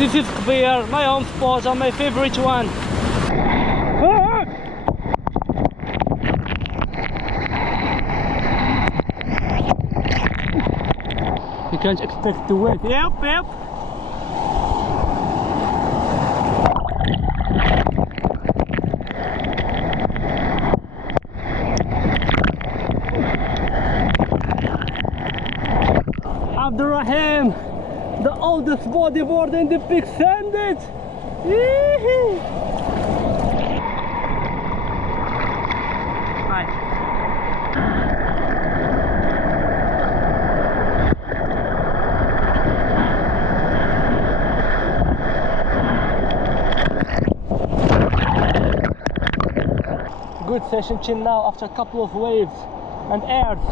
This is clear, my own spot and my favorite one. You can't expect to wait. Yep. Abdurrahim, the oldest bodyboarder in the Peak Sandwich. Hi. Good session chill now after a couple of waves and airs.